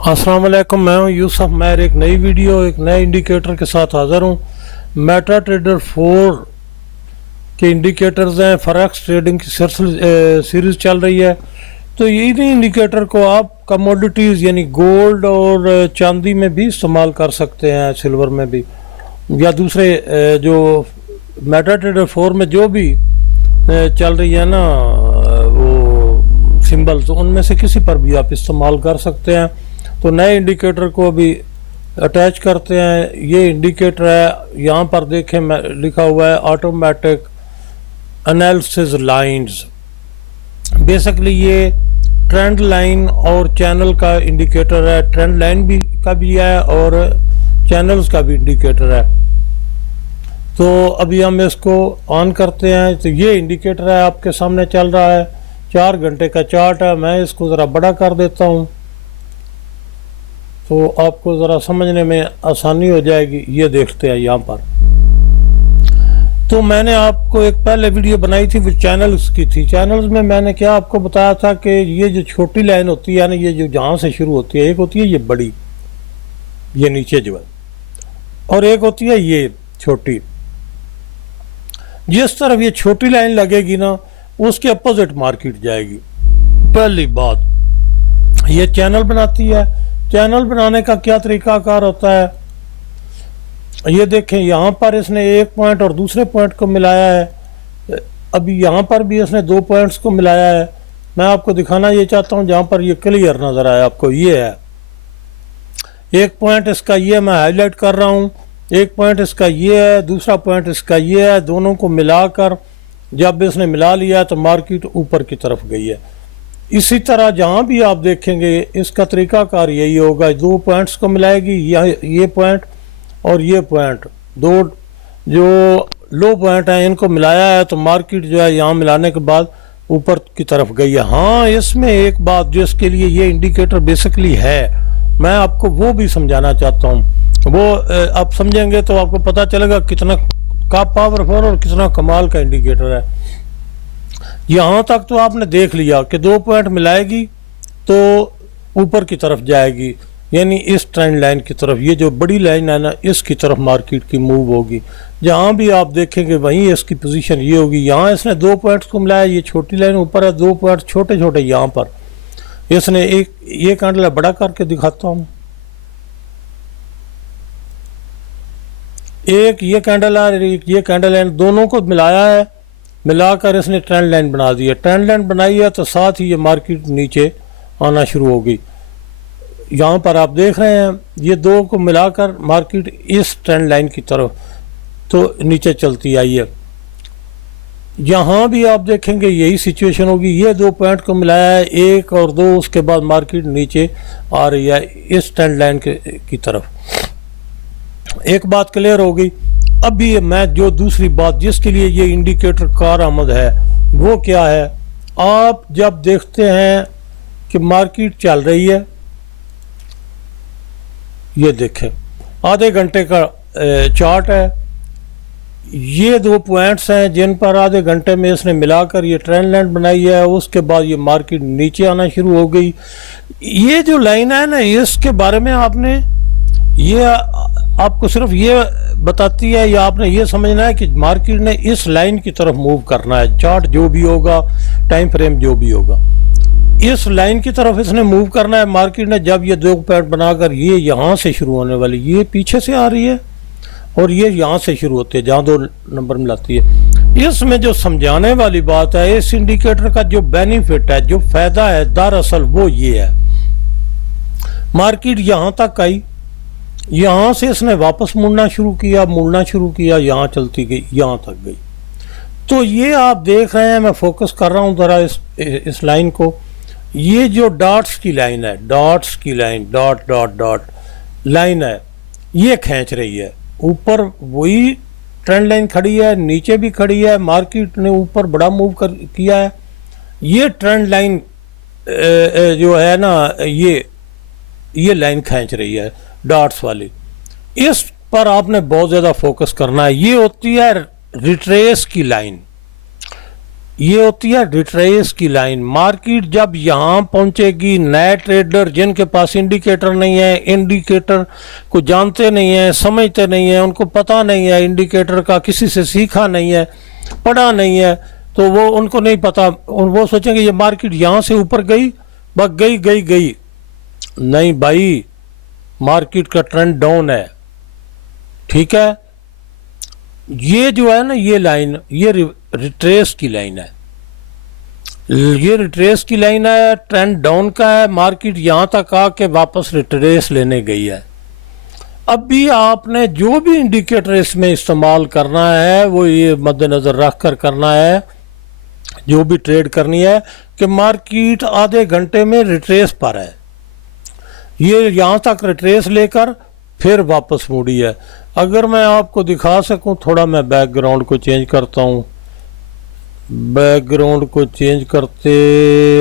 अस्सलाम वालेकुम, मैं हूं यूसुफ। मैं एक नई वीडियो एक नए इंडिकेटर के साथ हाज़िर हूं। मेटा ट्रेडर 4 के इंडिकेटर्स हैं। फॉरेक्स ट्रेडिंग की सीरीज़ चल रही है। तो इन्हीं इंडिकेटर को आप कमोडिटीज़ यानी गोल्ड और चांदी में भी इस्तेमाल कर सकते हैं, सिल्वर में भी, या दूसरे जो मेटा ट्रेडर 4 में जो भी चल रही है ना वो सिंबल्स, तो उनमें से किसी पर भी आप इस्तेमाल कर सकते हैं। तो नए इंडिकेटर को अभी अटैच करते हैं। ये इंडिकेटर है, यहाँ पर देखें लिखा हुआ है ऑटोमेटिक एनालिसिस लाइंस। बेसिकली ये ट्रेंड लाइन और चैनल का इंडिकेटर है। ट्रेंड लाइन भी का भी है और चैनल्स का भी इंडिकेटर है। तो अभी हम इसको ऑन करते हैं। तो ये इंडिकेटर है, आपके सामने चल रहा है। 4 घंटे का चार्ट है। मैं इसको ज़रा बड़ा कर देता हूँ तो आपको ज़रा समझने में आसानी हो जाएगी। ये देखते हैं यहाँ पर। तो मैंने आपको एक पहले वीडियो बनाई थी, वो चैनल्स की थी। चैनल्स में मैंने क्या आपको बताया था कि ये जो छोटी लाइन होती है ना, ये जो जहाँ से शुरू होती है, एक होती है ये बड़ी, ये नीचे जो है, और एक होती है ये छोटी। जिस तरफ ये छोटी लाइन लगेगी ना, उसके अपोजिट मार्केट जाएगी। पहली बात ये चैनल बनाती है। चैनल बनाने का क्या तरीकाकार होता है, ये देखें। यहाँ पर इसने एक पॉइंट और दूसरे पॉइंट को मिलाया है। अभी यहाँ पर भी इसने 2 पॉइंट्स को मिलाया है। मैं आपको दिखाना ये चाहता हूँ जहाँ पर ये क्लियर नज़र आए आपको। ये है एक पॉइंट इसका, ये मैं हाईलाइट कर रहा हूँ। एक पॉइंट इसका ये है, दूसरा पॉइंट इसका ये है। दोनों को मिलाकर जब इसने मिला लिया तो मार्केट ऊपर की तरफ गई है। इसी तरह जहाँ भी आप देखेंगे इसका तरीकाकार यही होगा। 2 पॉइंट्स को मिलाएगी, ये पॉइंट और ये पॉइंट, 2 जो लो पॉइंट हैं इनको मिलाया है तो मार्केट जो है यहाँ मिलाने के बाद ऊपर की तरफ गई है। हाँ, इसमें एक बात जो इसके लिए ये इंडिकेटर बेसिकली है, मैं आपको वो भी समझाना चाहता हूँ। वो आप समझेंगे तो आपको पता चलेगा कितना का पावरफुल और कितना कमाल का इंडिकेटर है। यहाँ तक तो आपने देख लिया कि 2 पॉइंट मिलाएगी तो ऊपर की तरफ जाएगी, यानी इस ट्रेंड लाइन की तरफ। ये जो बड़ी लाइन है ना, इसकी तरफ मार्केट की मूव होगी। जहाँ भी आप देखेंगे वहीं इसकी पोजीशन ये होगी। यहाँ इसने 2 पॉइंट्स को मिलाया, ये छोटी लाइन ऊपर है, 2 पॉइंट छोटे छोटे यहाँ पर इसने एक ये कैंडल बड़ा करके दिखाता हूँ। एक ये कैंडल है, एक ये कैंडल है, दोनों को मिलाया है। मिलाकर इसने ट्रेंड लाइन बना दी है। ट्रेंड लाइन बनाई है तो साथ ही ये मार्केट नीचे आना शुरू होगी। यहाँ पर आप देख रहे हैं ये 2 को मिलाकर मार्केट इस ट्रेंड लाइन की तरफ तो नीचे चलती आई है। यहाँ भी आप देखेंगे यही सिचुएशन होगी। ये 2 पॉइंट को मिलाया है, 1 और 2, उसके बाद मार्केट नीचे आ रही है इस ट्रेंड लाइन की तरफ। एक बात क्लियर हो गई। अभी मैं जो दूसरी बात जिसके लिए ये इंडिकेटर कारआमद है वो क्या है, आप जब देखते हैं कि मार्केट चल रही है, ये देखें आधे घंटे का चार्ट है। ये 2 पॉइंट्स हैं जिन पर आधे घंटे में इसने मिलाकर ये ट्रेंड लाइन बनाई है। उसके बाद ये मार्केट नीचे आना शुरू हो गई। ये जो लाइन है ना, इसके बारे में आपने ये आपको सिर्फ ये बताती है, या आपने ये समझना है कि मार्केट ने इस लाइन की तरफ मूव करना है। चार्ट जो भी होगा, टाइम फ्रेम जो भी होगा, इस लाइन की तरफ इसने मूव करना है मार्केट ने। जब ये 2 पॉइंट बनाकर ये यहाँ से शुरू होने वाली, ये पीछे से आ रही है और ये यहाँ से शुरू होती है जहाँ 2 नंबर मिलाती है। इसमें जो समझाने वाली बात है, इस इंडिकेटर का जो बेनिफिट है, जो फायदा है, दरअसल वो ये है। मार्केट यहाँ तक आई, यहाँ से इसने वापस मुड़ना शुरू किया, यहाँ चलती गई, यहाँ तक गई। तो ये आप देख रहे हैं, मैं फोकस कर रहा हूँ ज़रा इस लाइन को। ये जो डॉट्स की लाइन है, डॉट्स की line, dot dot dot line है, ये खींच रही है ऊपर। वही ट्रेंड लाइन खड़ी है, नीचे भी खड़ी है। मार्केट ने ऊपर बड़ा मूव किया है। ये ट्रेंड लाइन जो है ना, ये लाइन खींच रही है डॉट्स वाली। इस पर आपने बहुत ज़्यादा फोकस करना है। ये होती है रिट्रेस की लाइन। ये होती है रिट्रेस की लाइन। मार्केट जब यहाँ पहुंचेगी, नए ट्रेडर जिनके पास इंडिकेटर नहीं है, इंडिकेटर को जानते नहीं है, समझते नहीं है, उनको पता नहीं है इंडिकेटर का, किसी से सीखा नहीं है, पढ़ा नहीं है, तो वो उनको नहीं पता, वो सोचेंगे ये मार्केट यहाँ से ऊपर गई, बस गई गई गई। नहीं भाई, मार्केट का ट्रेंड डाउन है, ठीक है। ये जो है ना, ये लाइन, ये रिट्रेस की लाइन है, ये रिट्रेस की लाइन है, ट्रेंड डाउन का है, मार्केट यहां तक आके वापस रिट्रेस लेने गई है। अब भी आपने जो भी इंडिकेटर इसमें इस्तेमाल करना है वो ये मद्देनजर रख कर करना है, जो भी ट्रेड करनी है, कि मार्केट आधे घंटे में रिट्रेस पर है, ये यहां तक रिट्रेस लेकर फिर वापस मुड़ी है। अगर मैं आपको दिखा सकूं, थोड़ा मैं बैकग्राउंड को चेंज करता हूं, बैकग्राउंड को चेंज करते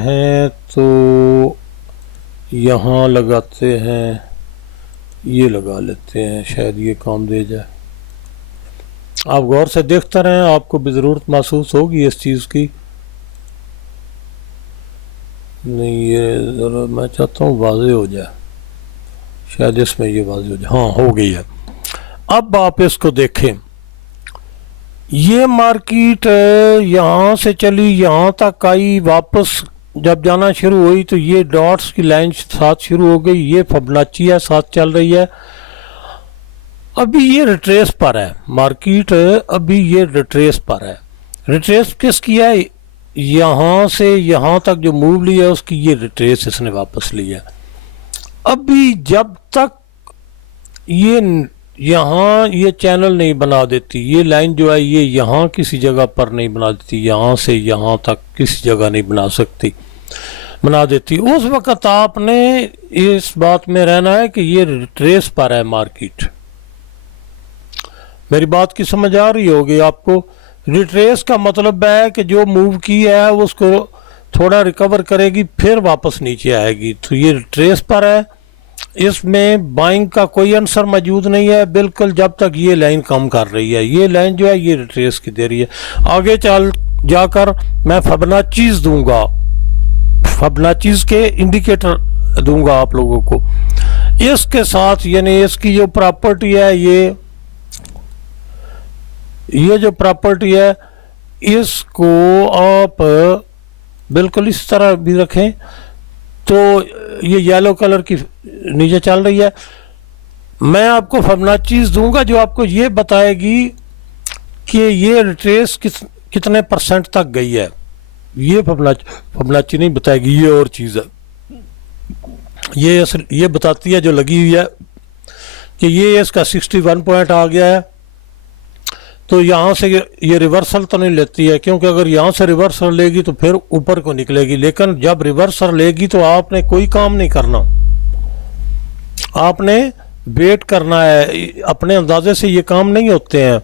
हैं तो यहाँ लगाते हैं, ये लगा लेते हैं, शायद ये काम दे जाए। आप गौर से देखते रहें, आपको भी ज़रूरत महसूस होगी इस चीज़ की। नहीं, ये ज़रा मैं चाहता हूँ वाज़े हो जाए, शायद इसमें ये वाज़े हो जाए। हाँ, हो गई है। अब आप इसको देखें, ये मार्केट यहाँ से चली, यहाँ तक आई, वापस जब जाना शुरू हुई तो ये डॉट्स की लाइन साथ शुरू हो गई, ये फिबोनाची है साथ चल रही है। अभी ये रिट्रेस पर है मार्केट, अभी ये रिट्रेस पर है। रिट्रेस किसकी है? यहाँ से यहाँ तक जो मूव ली है उसकी ये रिट्रेस इसने वापस ली है। अभी जब तक ये यहाँ ये चैनल नहीं बना देती, ये लाइन जो है ये यहाँ किसी जगह पर नहीं बना देती, यहाँ से यहाँ तक किसी जगह नहीं बना देती, उस वक़्त आपने इस बात में रहना है कि ये रिट्रेस पर है मार्केट। मेरी बात की समझ आ रही होगी आपको? रिट्रेस का मतलब है कि जो मूव की है उसको थोड़ा रिकवर करेगी, फिर वापस नीचे आएगी, तो ये रिट्रेस पर है। इसमें बाइंग का कोई आंसर मौजूद नहीं है बिल्कुल, जब तक ये लाइन कम कर रही है। ये लाइन जो है ये रिट्रेस की दे रही है। आगे चल जाकर मैं फिबोनाचीज दूंगा, फिबोनाचीज के इंडिकेटर दूंगा आप लोगों को। इसके साथ यानी इसकी जो प्रॉपर्टी है, ये जो प्रॉपर्टी है, इसको आप बिल्कुल इस तरह भी रखें तो ये येलो कलर की नीचे चल रही है। मैं आपको फिबोनाचीज दूंगा जो आपको ये बताएगी कि ये रिट्रेस कितने परसेंट तक गई है। ये फिबोनाची नहीं बताएगी, ये और चीज़ है। ये बताती है जो लगी हुई है कि ये इसका 61 पॉइंट आ गया है, तो यहाँ से ये रिवर्सल तो नहीं लेती है, क्योंकि अगर यहाँ से रिवर्सल लेगी तो फिर ऊपर को निकलेगी। लेकिन जब रिवर्सल लेगी तो आपने कोई काम नहीं करना, आपने वेट करना है। अपने अंदाजे से ये काम नहीं होते हैं।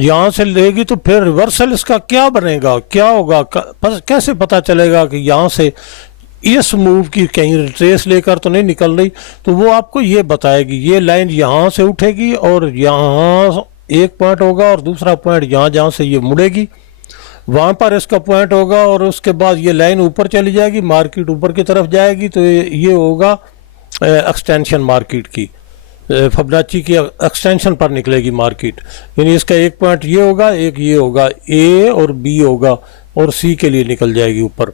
यहाँ से लेगी तो फिर रिवर्सल इसका क्या बनेगा, क्या होगा, कैसे पता चलेगा कि यहाँ से इस मूव की कहीं रिट्रेस लेकर तो नहीं निकल रही, तो वो आपको ये बताएगी। ये लाइन यहाँ से उठेगी और यहाँ एक पॉइंट होगा और दूसरा पॉइंट यहाँ जहाँ से ये मुड़ेगी वहाँ पर इसका पॉइंट होगा, और उसके बाद ये लाइन ऊपर चली जाएगी, मार्केट ऊपर की तरफ जाएगी, तो ये होगा एक्सटेंशन मार्केट की, फिबोनाची की एक्सटेंशन पर निकलेगी मार्केट। यानी इसका एक पॉइंट ये होगा, एक ये होगा, ए और बी होगा, और सी के लिए निकल जाएगी ऊपर।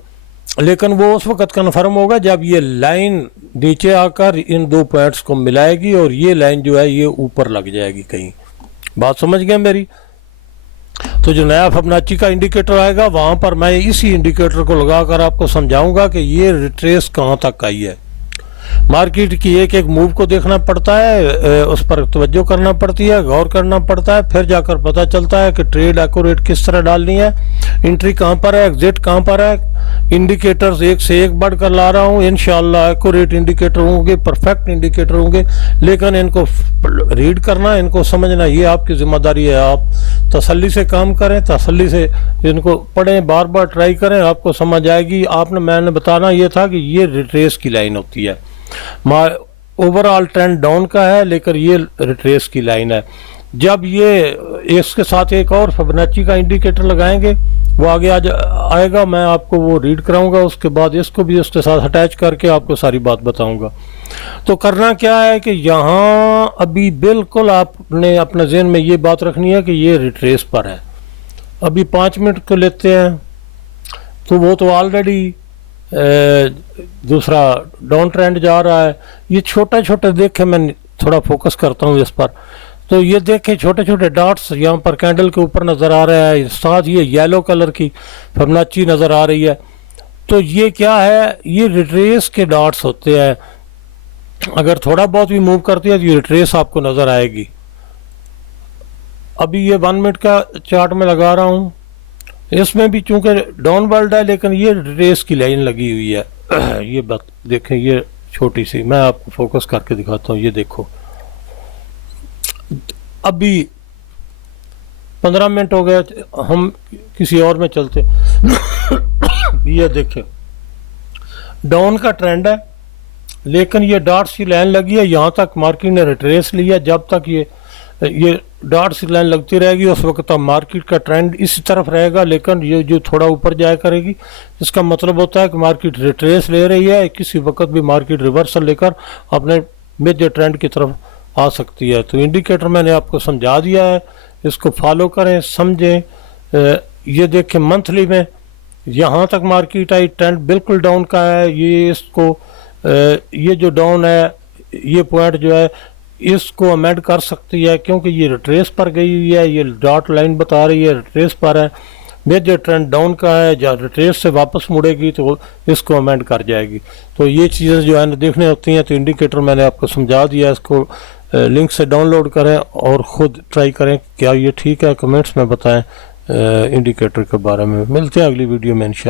लेकिन वो उस वक्त कन्फर्म होगा जब ये लाइन नीचे आकर इन दो पॉइंट्स को मिलाएगी और ये लाइन जो है ये ऊपर लग जाएगी कहीं। बात समझ गए मेरी? तो जो नया फिबोनाची का इंडिकेटर आएगा वहां पर मैं इसी इंडिकेटर को लगाकर आपको समझाऊंगा कि ये रिट्रेस कहां तक आई है। मार्केट की एक एक मूव को देखना पड़ता है, उस पर तवज्जो करना पड़ती है, गौर करना पड़ता है, फिर जाकर पता चलता है कि ट्रेड एक्यूरेट किस तरह डालनी है, एंट्री कहां पर है, एग्जिट कहां पर है। इंडिकेटर्स एक से एक बढ़कर ला रहा हूं, इंशाल्लाह एक्यूरेट इंडिकेटर होंगे, परफेक्ट इंडिकेटर होंगे, लेकिन इनको रीड करना, इनको समझना, ये आपकी जिम्मेदारी है। आप तसल्ली से काम करें, तसल्ली से इनको पढ़ें, बार बार ट्राई करें, आपको समझ आएगी। मैंने बताना ये था कि ये रिट्रेस की लाइन होती है, ओवरऑल ट्रेंड डाउन का है, लेकिन ये रिट्रेस की लाइन है। जब ये इसके साथ एक और फिबोनाची का इंडिकेटर लगाएंगे, वो आगे आज आएगा, मैं आपको वो रीड कराऊंगा, उसके बाद इसको भी उसके साथ अटैच करके आपको सारी बात बताऊंगा। तो करना क्या है कि यहाँ अभी बिल्कुल आपने अपने जहन में ये बात रखनी है कि ये रिट्रेस पर है। अभी 5 मिनट को लेते हैं, तो वो तो ऑलरेडी दूसरा डाउन ट्रेंड जा रहा है। ये छोटे छोटे देखे, मैं थोड़ा फोकस करता हूँ इस पर, तो ये देखें छोटे छोटे डॉट्स यहाँ पर कैंडल के ऊपर नज़र आ रहा है, साथ ये येलो कलर की फिबोनाची नज़र आ रही है। तो ये क्या है, ये रिट्रेस के डॉट्स होते हैं। अगर थोड़ा बहुत भी मूव करती है तो ये रिट्रेस आपको नज़र आएगी। अभी ये 1 मिनट का चार्ट में लगा रहा हूँ, इसमें भी चूंकि डाउनवर्ड है लेकिन ये रिट्रेस की लाइन लगी हुई है। ये बात देखें, ये छोटी सी मैं आपको फोकस करके दिखाता हूँ। ये देखो, अभी 15 मिनट हो गए, हम किसी और में चलते। ये देखें, डाउन का ट्रेंड है लेकिन ये डॉट्स की लाइन लगी है, यहाँ तक मार्केट ने रिट्रेस लिया। जब तक ये डॉट्स की लाइन लगती रहेगी उस वक्त तक मार्केट का ट्रेंड इसी तरफ रहेगा, लेकिन ये जो थोड़ा ऊपर जाया करेगी, इसका मतलब होता है कि मार्केट रिट्रेस ले रही है। किसी वक्त भी मार्केट रिवर्सल लेकर अपने मेजर ट्रेंड की तरफ आ सकती है। तो इंडिकेटर मैंने आपको समझा दिया है, इसको फॉलो करें, समझें। ये देखें, मंथली में यहाँ तक मार्केट आई, ट्रेंड बिल्कुल डाउन का है। ये इसको ये जो डाउन है, ये पॉइंट जो है इसको अमेंड कर सकती है, क्योंकि ये रिट्रेस पर गई हुई है। ये डॉट लाइन बता रही है रिट्रेस पर है, मेजर ट्रेंड डाउन का है। जब रिट्रेस से वापस मुड़ेगी तो इसको अमेंड कर जाएगी। तो ये चीज़ें जो है ना देखने होती हैं। तो इंडिकेटर मैंने आपको समझा दिया, इसको लिंक से डाउनलोड करें और ख़ुद ट्राई करें क्या ये ठीक है। कमेंट्स में बताएं इंडिकेटर के बारे में। मिलते हैं अगली वीडियो में इंशाल्लाह।